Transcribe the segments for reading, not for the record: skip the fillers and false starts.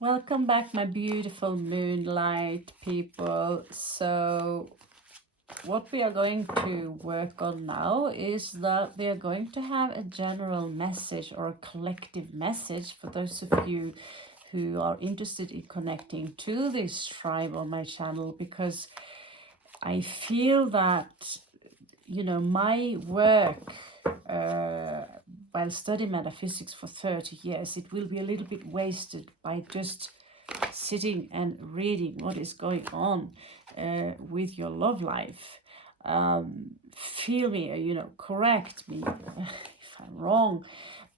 Welcome back, my beautiful moonlight people. So, what we are going to work on now is that we are going to have a general message or a collective message for those of you who are interested in connecting to this tribe on my channel, because I feel that, my work while studying metaphysics for 30 years, it will be a little bit wasted by just sitting and reading what is going on with your love life. Feel me, correct me if I'm wrong,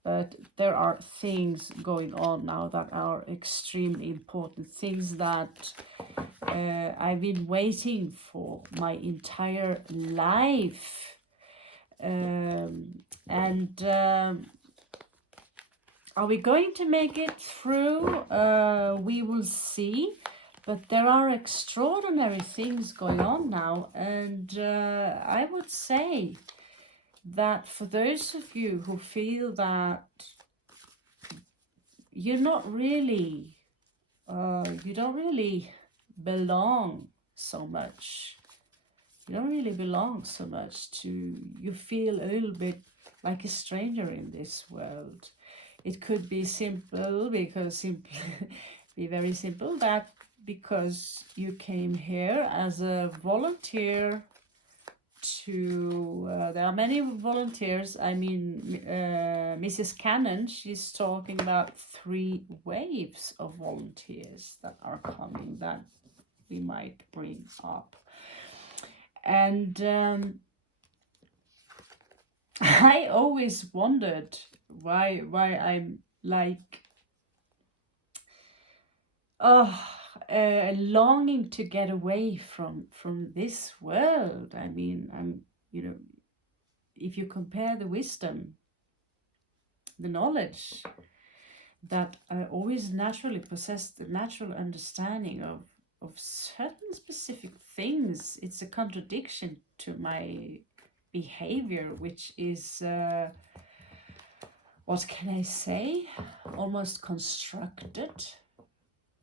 but there are things going on now that are extremely important, things that I've been waiting for my entire life. And Are we going to make it through? We will see. But there are extraordinary things going on now. And I would say that for those of you who feel that you're not really, you don't really belong so much. You don't really belong so much to, you feel a little bit like a stranger in this world. It could be simple, because be very simple, that because you came here as a volunteer to, there are many volunteers. I mean, Mrs. Cannon, she's talking about 3 waves of volunteers that are coming that we might bring up. And I always wondered why I'm like longing to get away from this world. I mean, if you compare the wisdom, the knowledge that I always naturally possess, the natural understanding of certain specific things, it's a contradiction to my behavior, which is what can I say, almost constructed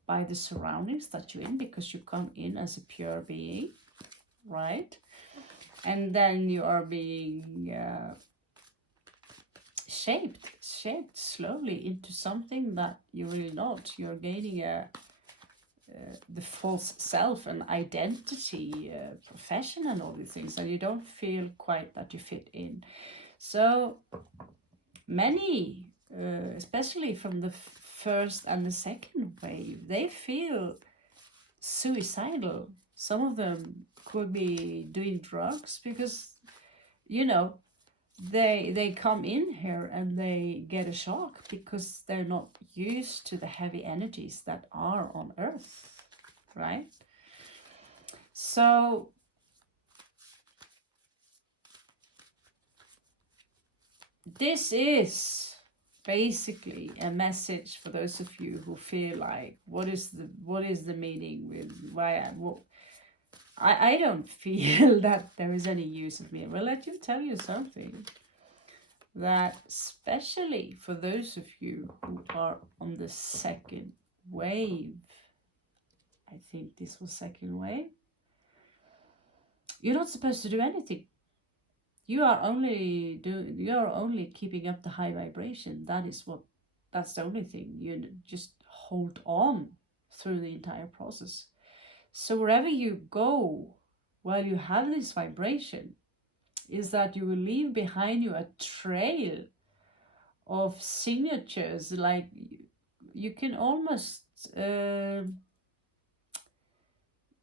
by the surroundings that you're in, because you come in as a pure being, right? And then you are being shaped slowly into something that you're really not. You're gaining the false self and identity, profession and all these things, and you don't feel quite that you fit in. So many, especially from the first and the second wave, they feel suicidal. Some of them could be doing drugs because, they come in here and they get a shock because they're not used to the heavy energies that are on Earth, right? So this is basically a message for those of you who feel like, what is the meaning with why I don't feel that there is any use of me. Well, let me tell you something, that especially for those of you who are on the second wave, I think this was second wave, you're not supposed to do anything. You are only keeping up the high vibration. That's the only thing. You just hold on through the entire process. So wherever you go while you have this vibration, is that you will leave behind you a trail of signatures. Like you can almost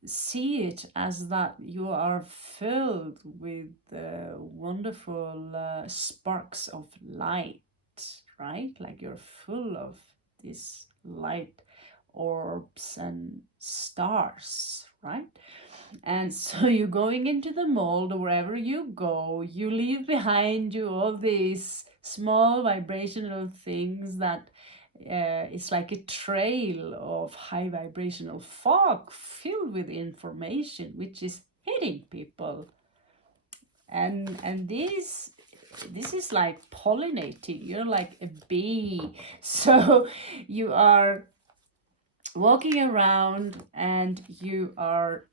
see it as that you are filled with wonderful sparks of light, right? Like you're full of this light orbs and stars, right? And so you're going into the mold, wherever you go, you leave behind you all these small vibrational things that it's like a trail of high vibrational fog filled with information which is hitting people. And this is like pollinating. You're like a bee. So you are walking around and you are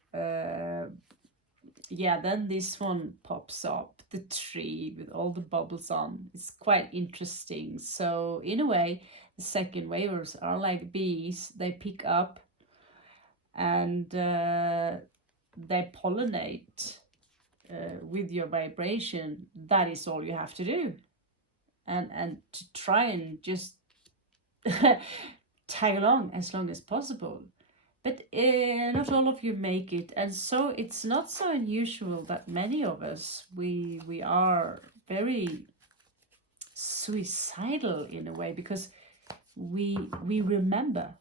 yeah, then this one pops up, the tree with all the bubbles on. It's quite interesting. So in a way, the second wavers are like bees. They pick up and they pollinate with your vibration. That is all you have to do, and to try and just tag along as possible. But not all of you make it, and so it's not so unusual that many of us we are very suicidal in a way, because we remember.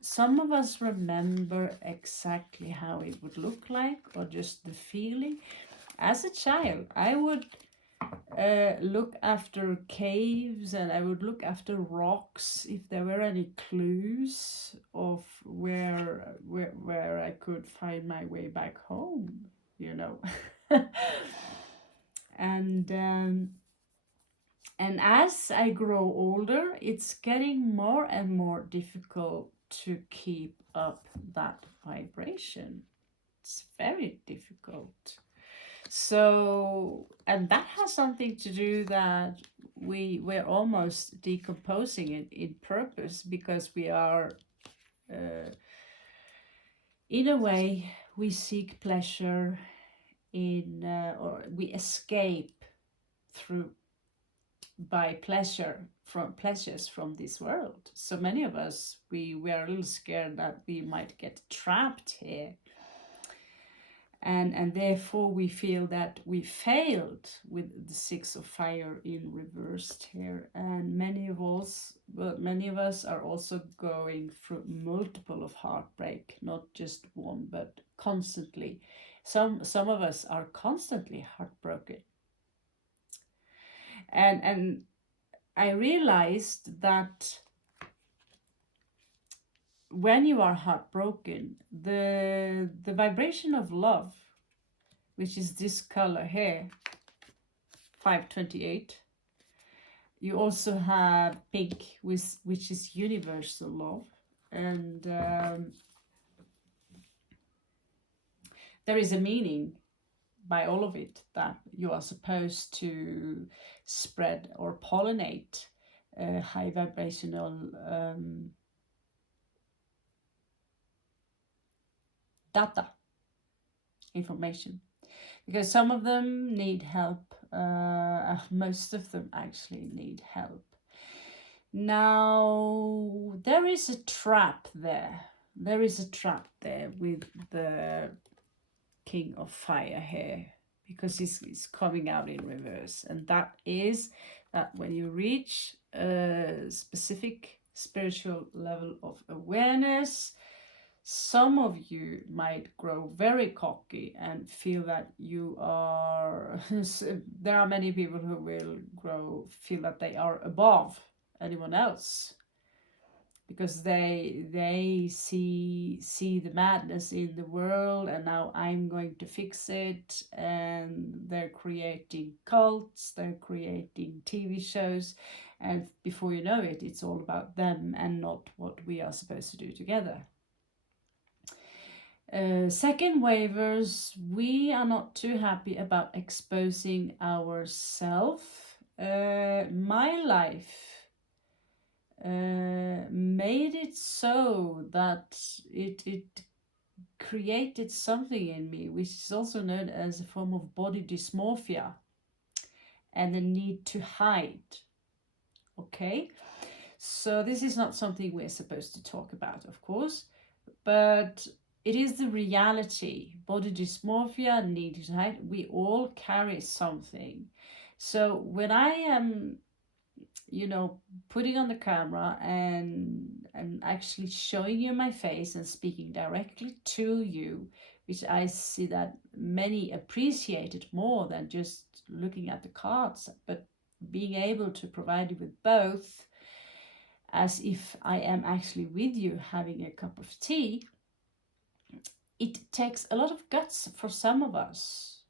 Some of us remember exactly how it would look like, or just the feeling. As a child, I would look after caves, and I would look after rocks if there were any clues of where I could find my way back home, you know. and um, and as I grow older, it's getting more and more difficult to keep up that vibration. It's very difficult. So, and that has something to do that we're almost decomposing it in purpose, because we are, in a way, we seek pleasure in, or we escape through by pleasures from this world. So many of us, we are a little scared that we might get trapped here, and therefore we feel that we failed with the Six of Fire in reversed here. And many of us are also going through multiple of heartbreak, not just one, but constantly. Some of us are constantly heartbroken, and I realized that when you are heartbroken, the vibration of love, which is this color here, 528. You also have pink, which is universal love. And there is a meaning by all of it, that you are supposed to spread or pollinate high vibrational data, information, because some of them need help. Most of them actually need help. Now, there is a trap there. There is a trap there with the King of Fire here, because he's coming out in reverse. And that is that when you reach a specific spiritual level of awareness, some of you might grow very cocky and feel that you are there are many people who will feel that they are above anyone else, because they see the madness in the world, and now I'm going to fix it. And they're creating cults, they're creating TV shows, and before you know it, it's all about them and not what we are supposed to do together. Second wavers, we are not too happy about exposing ourselves. My life made it so that it created something in me, which is also known as a form of body dysmorphia and the need to hide. Okay, so this is not something we're supposed to talk about, of course, but it is the reality. Body dysmorphia, need to hide. We all carry something. So when I am, putting on the camera and actually showing you my face and speaking directly to you, which I see that many appreciate it more than just looking at the cards, but being able to provide you with both, as if I am actually with you having a cup of tea, it takes a lot of guts for some of us.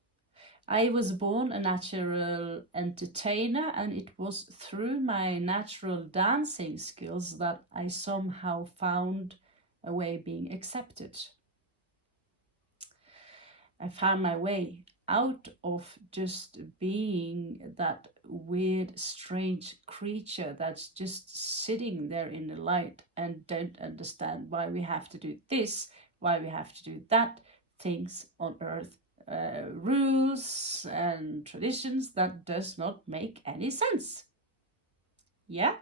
I was born a natural entertainer, and it was through my natural dancing skills that I somehow found a way being accepted. I found my way out of just being that weird, strange creature that's just sitting there in the light and don't understand why we have to do this, why we have to do that, things on earth, rules and traditions that does not make any sense. Yeah.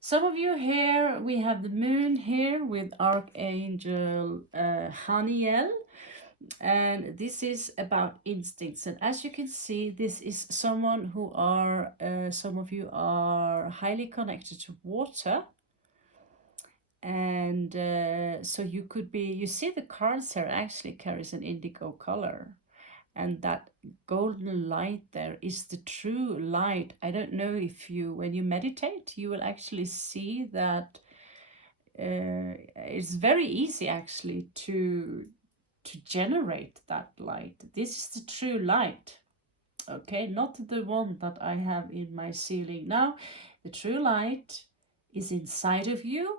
Some of you here, we have the moon here with Archangel Haniel, and this is about instincts. And as you can see, this is someone who are some of you are highly connected to water, and so you could be, you see the cards here actually carries an indigo color, and that golden light there is the true light. I don't know if you, when you meditate, you will actually see that it's very easy actually to generate that light. This is the true light, okay, not the one that I have in my ceiling now. The true light is inside of you,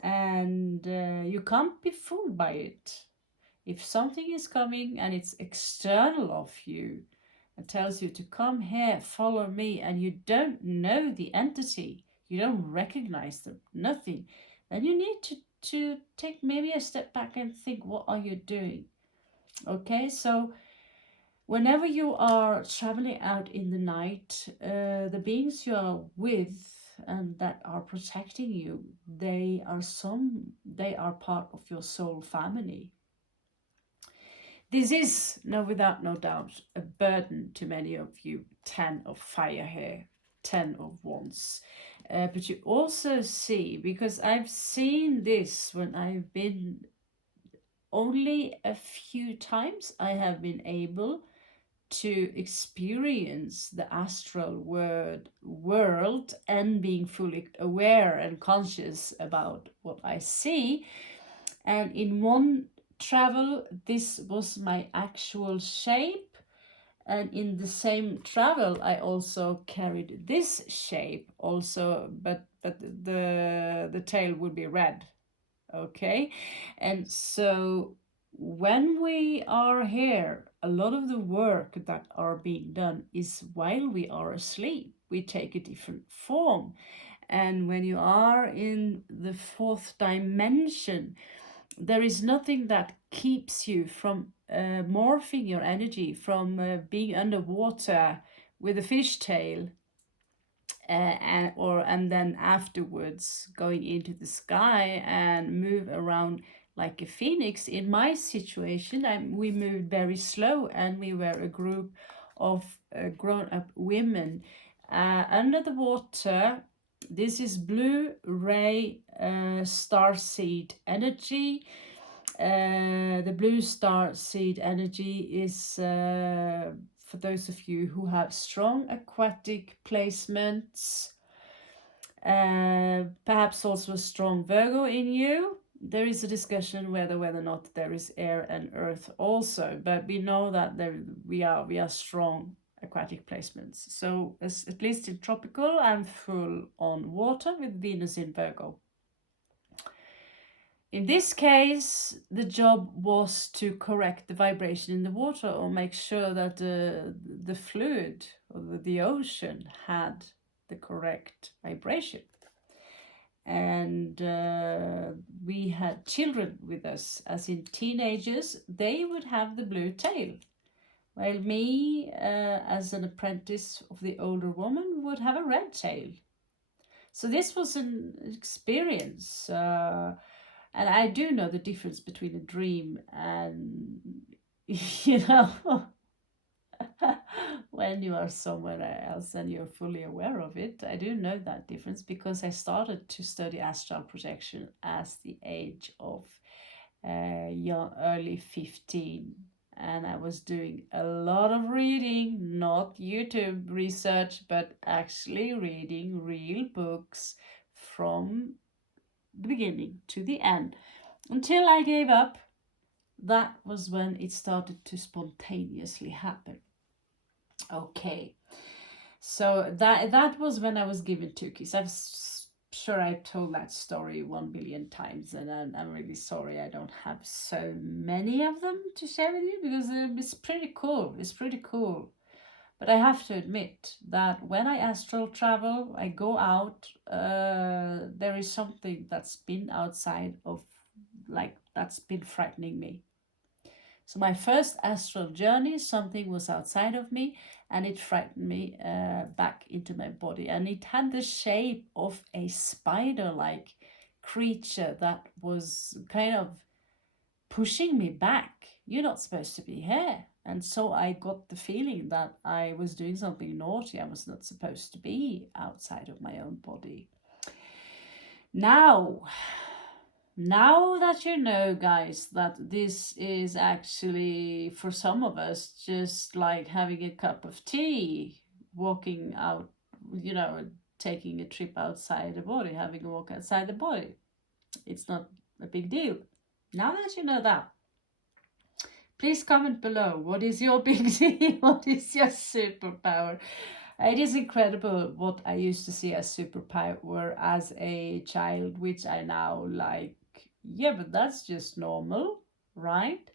and you can't be fooled by it. If something is coming and it's external of you and tells you to come here, follow me, and you don't know the entity, you don't recognize them, nothing, then you need to take maybe a step back and think, what are you doing? Okay, so whenever you are traveling out in the night, the beings you are with and that are protecting you, they are part of your soul family. This is, no, without no doubt, a burden to many of you. 10 of fire here, 10 of wands. But you also see, because I've seen this when I've been, only a few times I have been able to experience the astral world and being fully aware and conscious about what I see. And in one travel, this was my actual shape, and in the same travel I also carried this shape also, but the tail would be red. Okay, and so when we are here, a lot of the work that are being done is while we are asleep. We take a different form, and when you are in the fourth dimension, there is nothing that keeps you from morphing your energy from being underwater with a fish tail, and then afterwards going into the sky and move around like a phoenix. In my situation, we moved very slow, and we were a group of grown-up women under the water. This is blue ray star seed energy. The blue star seed energy is for those of you who have strong aquatic placements, perhaps also a strong Virgo in you. There is a discussion whether or not there is air and earth also, but we know that we are strong aquatic placements. So at least in tropical, I'm full on water with Venus in Virgo. In this case, the job was to correct the vibration in the water, or make sure that the fluid or the ocean had the correct vibration. And we had children with us, as in teenagers. They would have the blue tail, while me, as an apprentice of the older woman, would have a red tail. So this was an experience. And I do know the difference between a dream and, you know, when you are somewhere else and you're fully aware of it. I do know that difference because I started to study astral projection at the age of early 15. And I was doing a lot of reading, not YouTube research, but actually reading real books from the beginning to the end, until I gave up that was when it started to spontaneously happen. Okay, so that was when I was given Tukis. Sure I've told that story 1 billion times, and I'm really sorry I don't have so many of them to share with you, because it's pretty cool. It's pretty cool. But I have to admit that when I astral travel, I go out, there is something that's been outside of, like, that's been frightening me. So my first astral journey, something was outside of me, and it frightened me back into my body. And it had the shape of a spider-like creature that was kind of pushing me back. You're not supposed to be here. And so I got the feeling that I was doing something naughty. I was not supposed to be outside of my own body. Now that you know, guys, that this is actually, for some of us, just like having a cup of tea, walking out, taking a trip outside the body, having a walk outside the body. It's not a big deal. Now that you know that, please comment below. What is your big deal? What is your superpower? It is incredible what I used to see as superpower as a child, which I now like. Yeah, but that's just normal, right?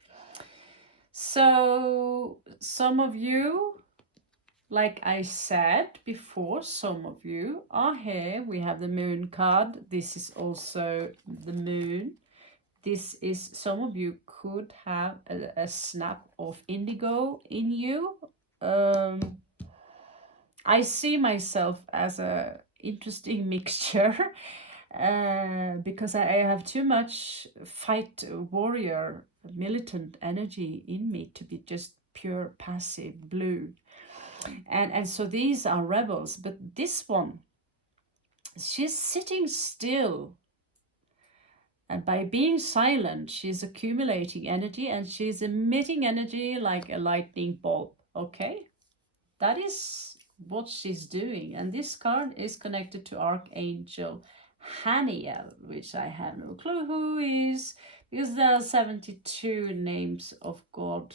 So, some of you, like I said before, some of you are here. We have the moon card. This is also the moon. This is, some of you could have a snap of indigo in you. I see myself as a interesting mixture. Because I have too much fight warrior militant energy in me to be just pure passive blue. And so these are rebels, but this one, she's sitting still, and by being silent she's accumulating energy, and she's emitting energy like a lightning bolt. Okay, that is what she's doing. And this card is connected to Archangel Haniel, which I have no clue who is, because there are 72 names of God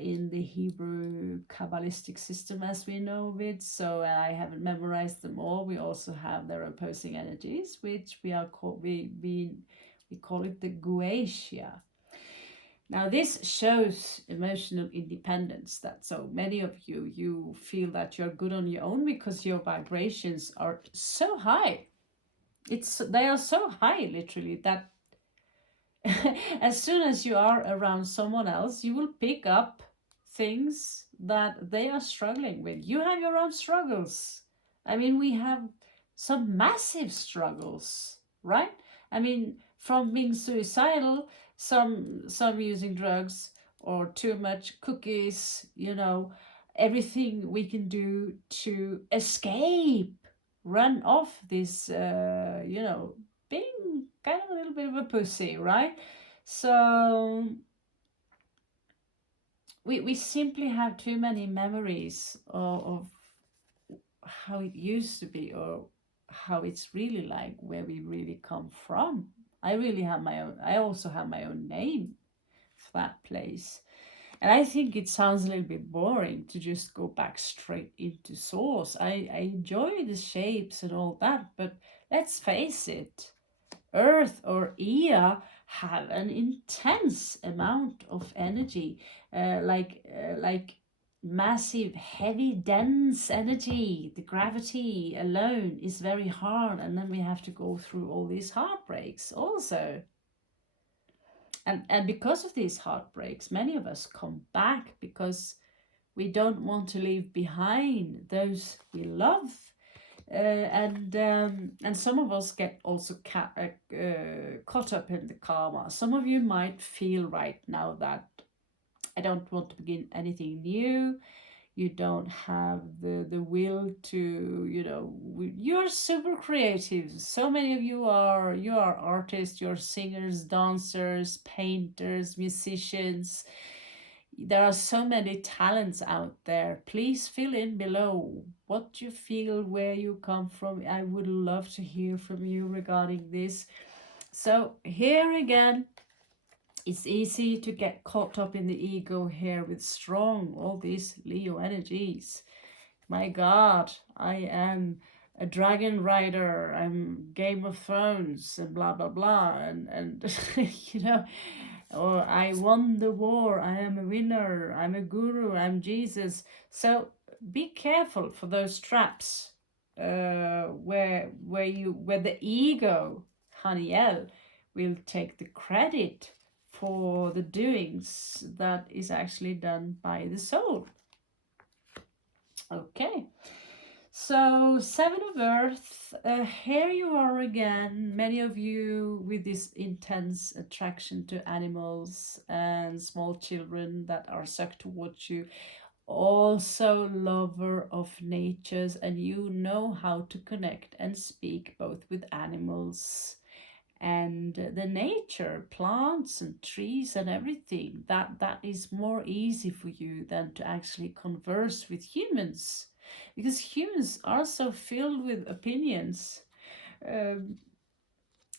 in the Hebrew Kabbalistic system as we know it. So I haven't memorized them all. We also have their opposing energies, which we call it the Goetia. Now this shows emotional independence, that so many of you feel that you're good on your own because your vibrations are so high. They are so high, literally, that as soon as you are around someone else, you will pick up things that they are struggling with. You have your own struggles. I mean, we have some massive struggles, right? I mean, from being suicidal, some using drugs or too much cookies, everything we can do to escape, run off this, being kind of a little bit of a pussy, right? So we simply have too many memories of how it used to be, or how it's really like, where we really come from. I also have my own name for that place. And I think it sounds a little bit boring to just go back straight into source. I enjoy the shapes and all that, but let's face it, Earth or Ea have an intense amount of energy, like massive, heavy, dense energy. The gravity alone is very hard, and then we have to go through all these heartbreaks also. And because of these heartbreaks, many of us come back because we don't want to leave behind those we love. And some of us get also caught up in the karma. Some of you might feel right now that I don't want to begin anything new. You don't have the will to, you're super creative. So many of you are artists, you're singers, dancers, painters, musicians. There are so many talents out there. Please fill in below what you feel, where you come from. I would love to hear from you regarding this. So here again, It's easy to get caught up in the ego here with strong, all these Leo energies. My God, I am a dragon rider, I'm Game of Thrones, and blah blah blah, and you know, or I won the war, I am a winner, I'm a guru, I'm Jesus. So be careful for those traps, where the ego, Haniel, will take the credit for the doings that is actually done by the soul. Okay, so Seven of Earth, here you are again, many of you with this intense attraction to animals and small children that are sucked towards you, also lover of natures, and you know how to connect and speak both with animals and the nature, plants and trees and everything. That is more easy for you than to actually converse with humans, because humans are so filled with opinions. um,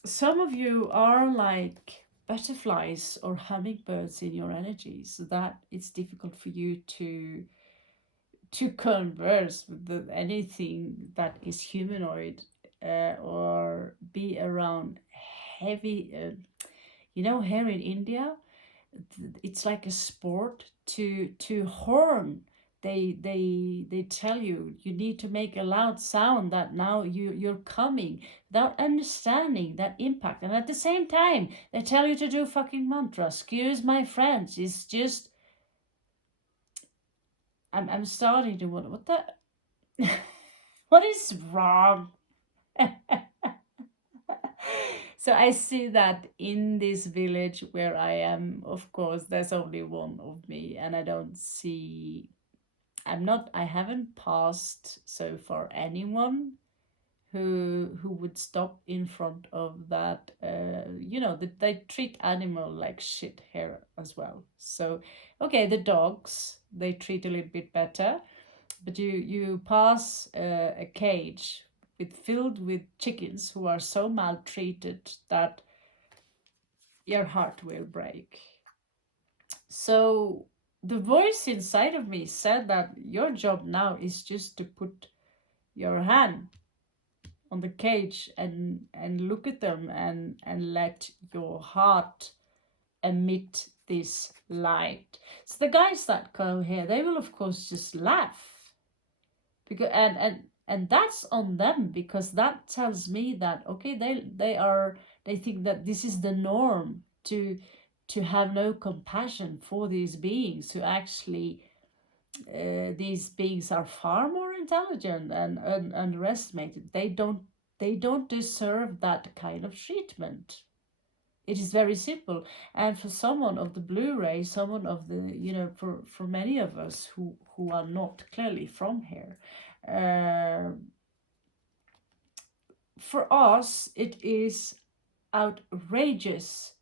some of you are like butterflies or hummingbirds in your energy, so that it's difficult for you to converse with anything that is humanoid, or be around heavy. Here in India, it's like a sport to horn. They tell you you need to make a loud sound that now you're coming, without understanding that impact. And at the same time, they tell you to do fucking mantra. Excuse my French. It's just I'm starting to wonder what the what is wrong. So I see that in this village where I am, of course, there's only one of me, and I haven't passed so far anyone who would stop in front of that. They treat animal like shit here as well. So, okay, the dogs, they treat a little bit better, but you pass a cage filled with chickens who are so maltreated that your heart will break. So the voice inside of me said that your job now is just to put your hand on the cage and look at them and let your heart emit this light. So the guys that go here, they will of course just laugh, because and that's on them, because that tells me that okay, they think that this is the norm, to have no compassion for these beings, who actually these beings are far more intelligent and underestimated. They don't deserve that kind of treatment. It is very simple. And for someone of the Blu-ray, someone of the, for many of us who are not clearly from here, uh, for us it is outrageous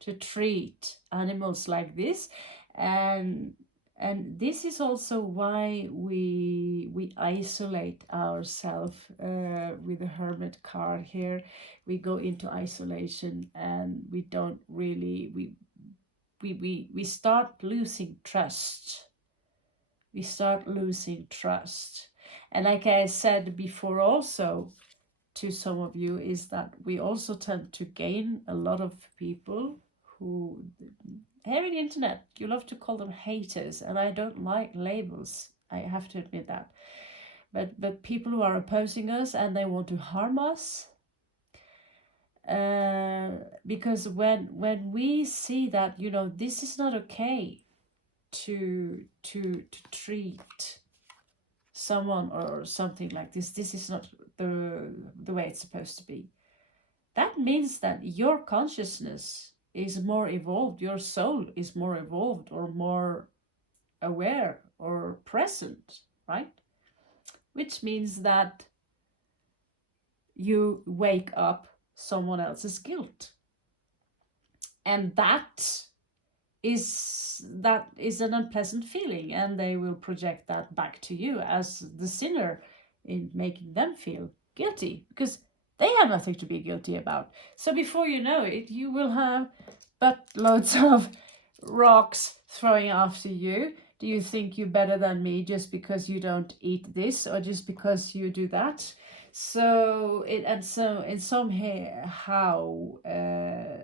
to treat animals like this. And this is also why we isolate ourselves with the hermit card here. We go into isolation, and we don't really we start losing trust. We start losing trust. And like I said before also to some of you, is that we also tend to gain a lot of people who, here in the internet, you love to call them haters, and I don't like labels, I have to admit that. But people who are opposing us and they want to harm us, because when we see that this is not okay to treat someone or something like this, this is not the way it's supposed to be. That means that your consciousness is more evolved, your soul is more evolved or more aware or present, right? Which means that you wake up someone else's guilt. And that is an unpleasant feeling, and they will project that back to you as the sinner in making them feel guilty, because They have nothing to be guilty about. So before you know it, you will have buttloads of rocks throwing after you. Do you think you're better than me just because you don't eat this or just because you do that? So in some here how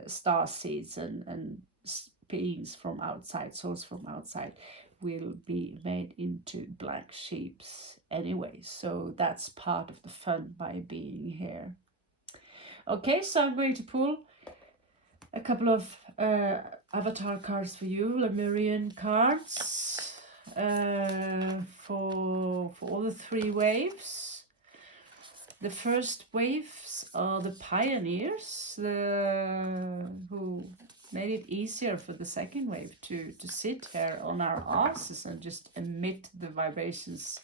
star seeds and beings from outside, souls from outside, will be made into black sheeps anyway. So that's part of the fun by being here. Okay, so I'm going to pull a couple of avatar cards for you, Lemurian cards, for all the 3 waves. The first waves are the pioneers, who made it easier for the second wave to sit here on our asses and just emit the vibrations.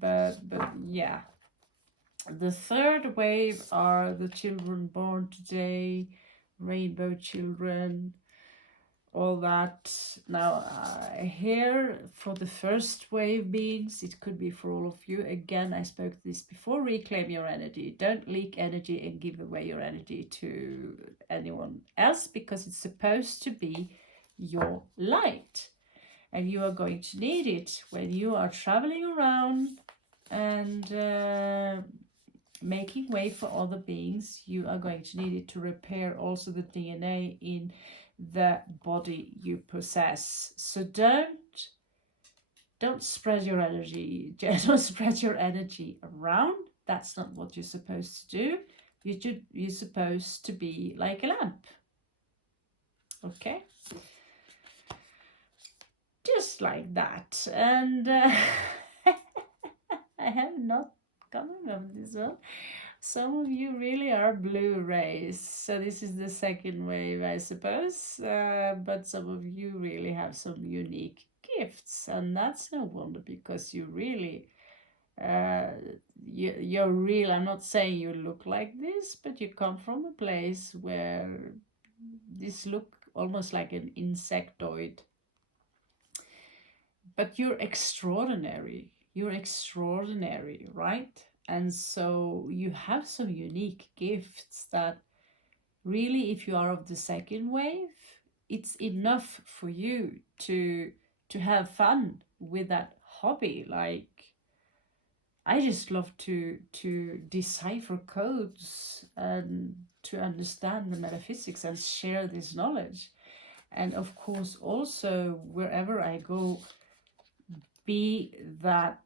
But yeah. The third wave are the children born today, rainbow children, all that. Now, here for the first wave beings, it could be for all of you. Again, I spoke this before, reclaim your energy. Don't leak energy and give away your energy to anyone else, because it's supposed to be your light. And you are going to need it when you are traveling around and making way for other beings. You are going to need it to repair also the DNA in the body you possess. So don't spread your energy. Don't spread your energy around. That's not what you're supposed to do. You're supposed to be like a lamp. Okay? Just like that. And I have not coming on this one. Some of you really are blue rays, so this is the second wave, I suppose, but some of you really have some unique gifts, and that's no wonder, because you really you're real. I'm not saying you look like this, but you come from a place where this look almost like an insectoid, but you're extraordinary. You're extraordinary, right? And so you have some unique gifts that really, if you are of the second wave, it's enough for you to have fun with that hobby. Like, I just love to decipher codes and to understand the metaphysics and share this knowledge. And of course, also wherever I go, be that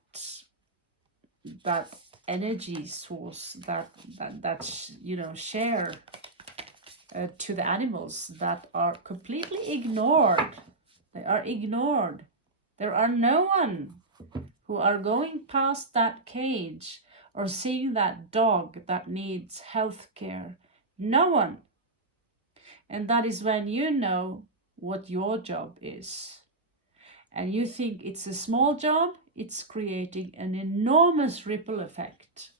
energy source that share to the animals that are completely ignored. They are ignored. There are no one who are going past that cage or seeing that dog that needs health care. No one. And that is when you know what your job is. And you think it's a small job, it's creating an enormous ripple effect.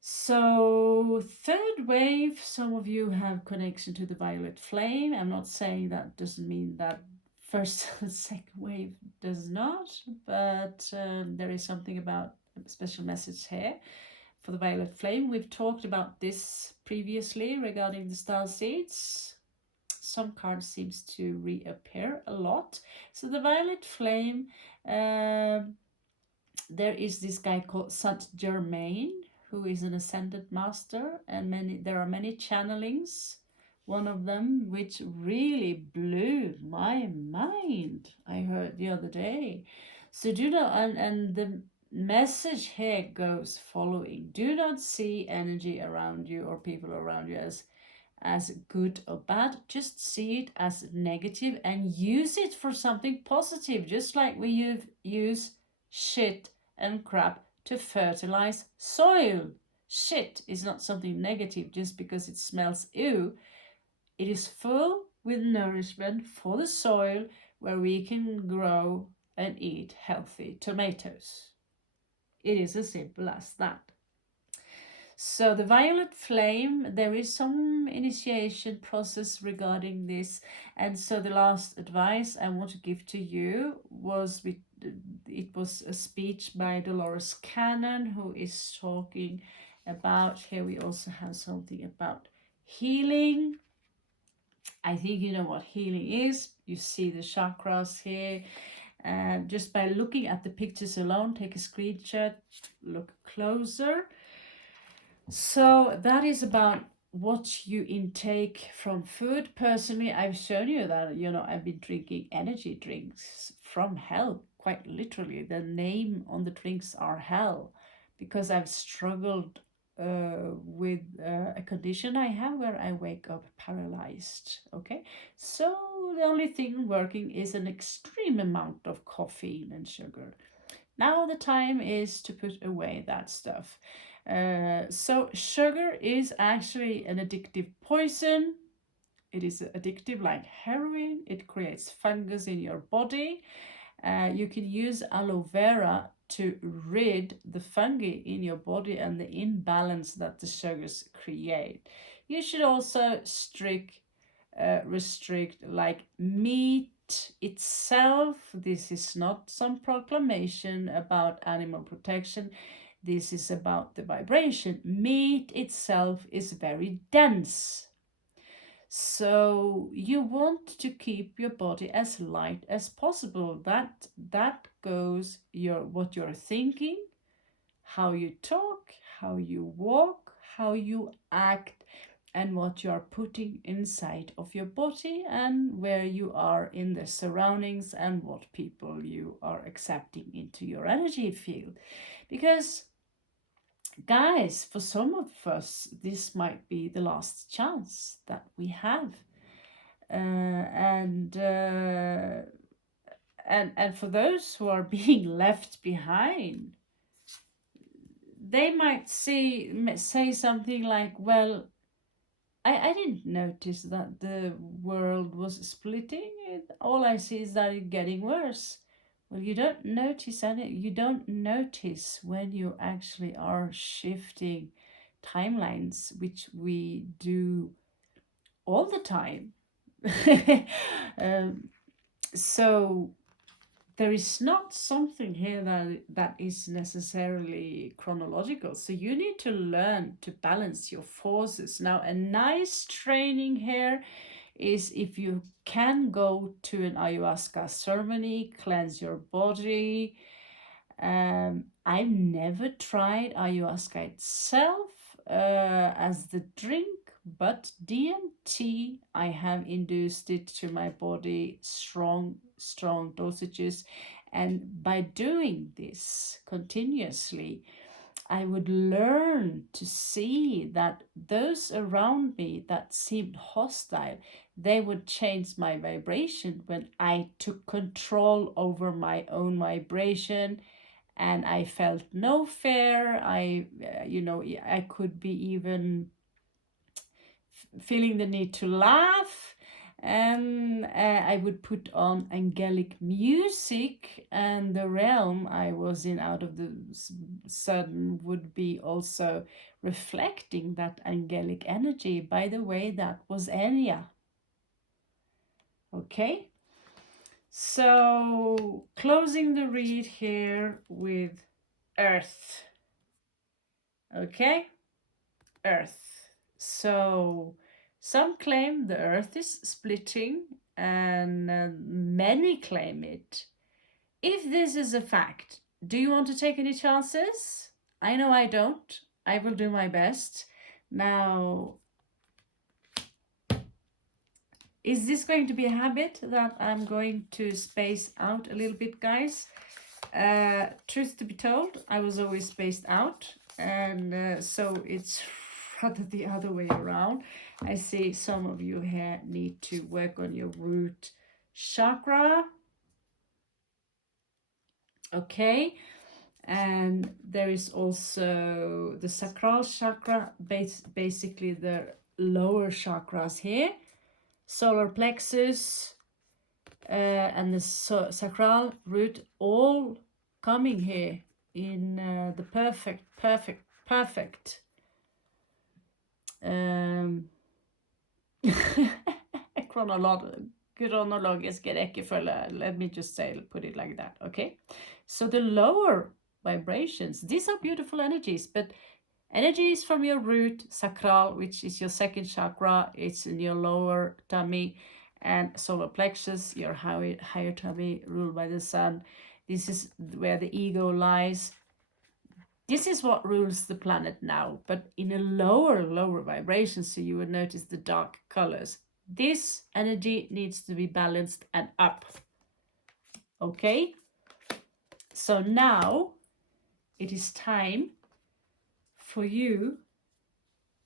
So, third wave, some of you have connection to the violet flame. I'm not saying that doesn't mean that first and second wave does not, but there is something about a special message here for the violet flame. We've talked about this previously regarding the star seeds. Some cards seems to reappear a lot. So the violet flame, there is this guy called Saint Germain, who is an ascended master, and there are many channelings. One of them which really blew my mind, I heard the other day. So do not, and the message here goes following: do not see energy around you or people around you as good or bad. Just see it as negative and use it for something positive, just like we use shit and crap to fertilize soil. Shit is not something negative just because it smells ew. It is full with nourishment for the soil where we can grow and eat healthy tomatoes. It is as simple as that. So the violet flame, there is some initiation process regarding this. And so the last advice I want to give to you was it was a speech by Dolores Cannon, who is talking about, here we also have something about healing. I think you know what healing is. You see the chakras here. Just by looking at the pictures alone, take a screenshot, look closer. So that is about what you intake from food. Personally, I've shown you that, I've been drinking energy drinks from hell, quite literally. The name on the drinks are hell, because I've struggled with a condition I have where I wake up paralyzed. Okay, so the only thing working is an extreme amount of caffeine and sugar. Now the time is to put away that stuff. So sugar is actually an addictive poison. It is addictive like heroin. It creates fungus in your body. You can use aloe vera to rid the fungi in your body and the imbalance that the sugars create. You should also restrict like meat itself. This is not some proclamation about animal protection. This is about the vibration. Meat itself is very dense. So you want to keep your body as light as possible. That goes what you're thinking, how you talk, how you walk, how you act, and what you are putting inside of your body, and where you are in the surroundings, and what people you are accepting into your energy field. Because guys, for some of us, this might be the last chance that we have. And for those who are being left behind, they might say something like, well, I didn't notice that the world was splitting. All I see is that it's getting worse. Well, you don't notice you don't notice when you actually are shifting timelines, which we do all the time. So there is not something here that is necessarily chronological. So you need to learn to balance your forces. Now, a nice training here is if you can go to an ayahuasca ceremony, cleanse your body. I've never tried ayahuasca itself as the drink, but DMT, I have induced it to my body, strong dosages. And by doing this continuously, I would learn to see that those around me that seemed hostile, they would change my vibration when I took control over my own vibration. And I felt no fear. I could be even feeling the need to laugh. And I would put on angelic music, and the realm I was in out of the sudden would be also reflecting that angelic energy. By the way, that was Enya. Okay, so closing the read here with Earth. Okay, Earth. So some claim the Earth is splitting, and many claim it. If this is a fact, do you want to take any chances? I know I don't. I will do my best. Now, is this going to be a habit that I'm going to space out a little bit, guys? Truth to be told, I was always spaced out, and so it's rather the other way around. I see some of you here need to work on your root chakra. Okay, and there is also the sacral chakra, basically the lower chakras here, solar plexus, and the sacral root, all coming here in the perfect um, chronologisk rekkefølge. Let me just say, put it like that, okay? So the lower vibrations, these are beautiful energies, but energies from your root, sacral, which is your second chakra, it's in your lower tummy, and solar plexus, your higher tummy, ruled by the sun. This is where the ego lies. This is what rules the planet now, but in a lower vibration, so you would notice the dark colors. This energy needs to be balanced and up. Okay? So now it is time for you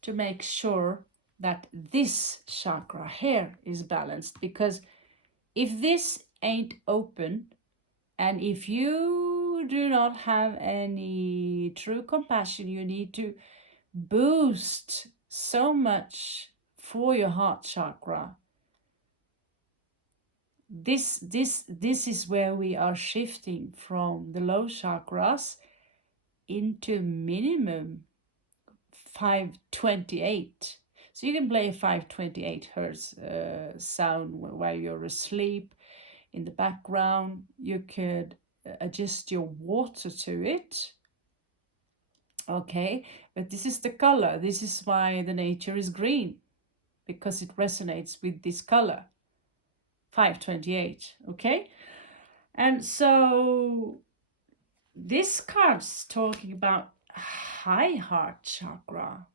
to make sure that this chakra here is balanced, because if this ain't open, and if you do not have any true compassion, you need to boost so much for your heart chakra. This is where we are shifting from the low chakras into minimum 528. So you can play a 528 hertz sound while you're asleep in the background. You could adjust your water to it. Okay, but this is the color. This is why the nature is green, because it resonates with this color. 528, okay? And so this card's talking about high heart chakra,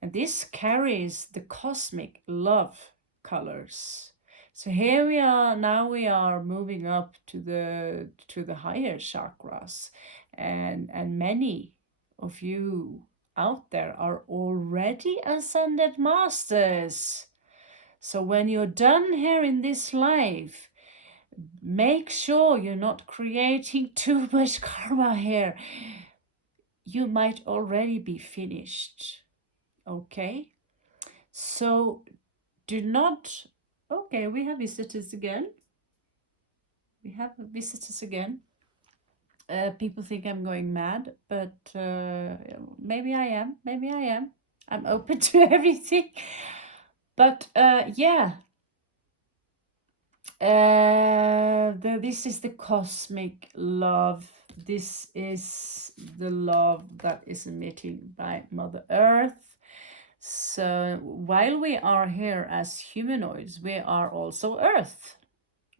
and this carries the cosmic love colors. So here we are, now we are moving up to the higher chakras, and many of you out there are already ascended masters. So when you're done here in this life, make sure you're not creating too much karma here. You might already be finished. Okay? So do not... Okay, we have visitors again. People think I'm going mad, but maybe I am. I'm open to everything. But yeah. This is the cosmic love. This is the love that is emitted by Mother Earth. So while we are here as humanoids, we are also Earth,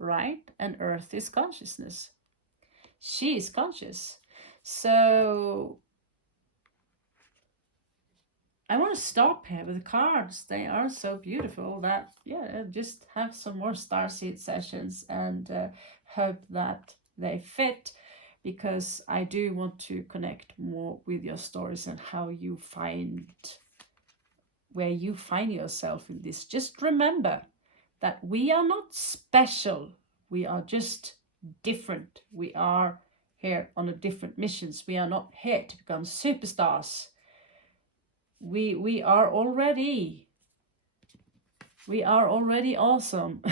right? And Earth is consciousness. She is conscious. So I want to stop here with the cards. They are so beautiful that, yeah, just have some more starseed sessions and hope that they fit, because I do want to connect more with your stories and how you find, where you find yourself in this. Just remember that we are not special. We are just different. We are here on a different missions. We are not here to become superstars. We are already awesome.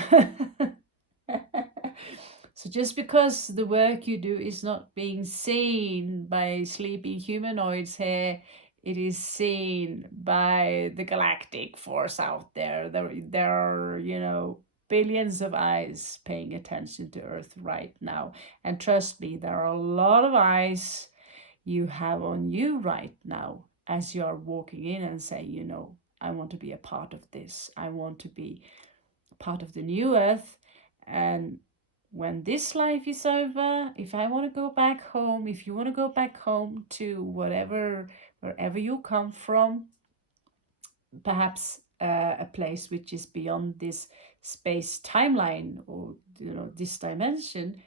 So just because the work you do is not being seen by sleeping humanoids here, it is seen by the galactic force out there. There are, billions of eyes paying attention to Earth right now. And trust me, there are a lot of eyes you have on you right now as you are walking in and say, I want to be a part of this. I want to be part of the new Earth. And when this life is over, if I want to go back home, if you want to go back home to wherever you come from, perhaps a place which is beyond this space timeline, or this dimension,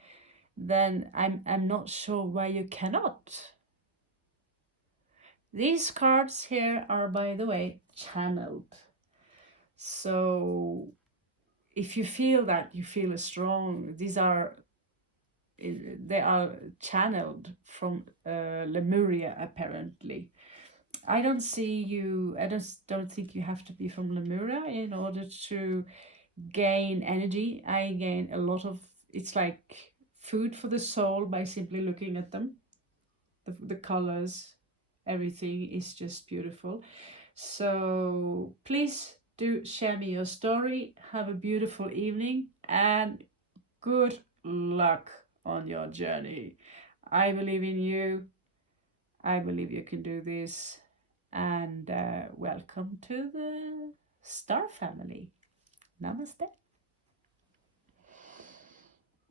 then I'm not sure why you cannot. These cards here are, by the way, channeled. So if you feel that you feel strong, they are channeled from Lemuria, apparently. I don't think you have to be from Lemuria in order to gain energy. I gain a lot of, it's like food for the soul by simply looking at them. The colors, everything is just beautiful. So please do share me your story. Have a beautiful evening and good luck on your journey. I believe in you. I believe you can do this. And welcome to the Star family. Namaste.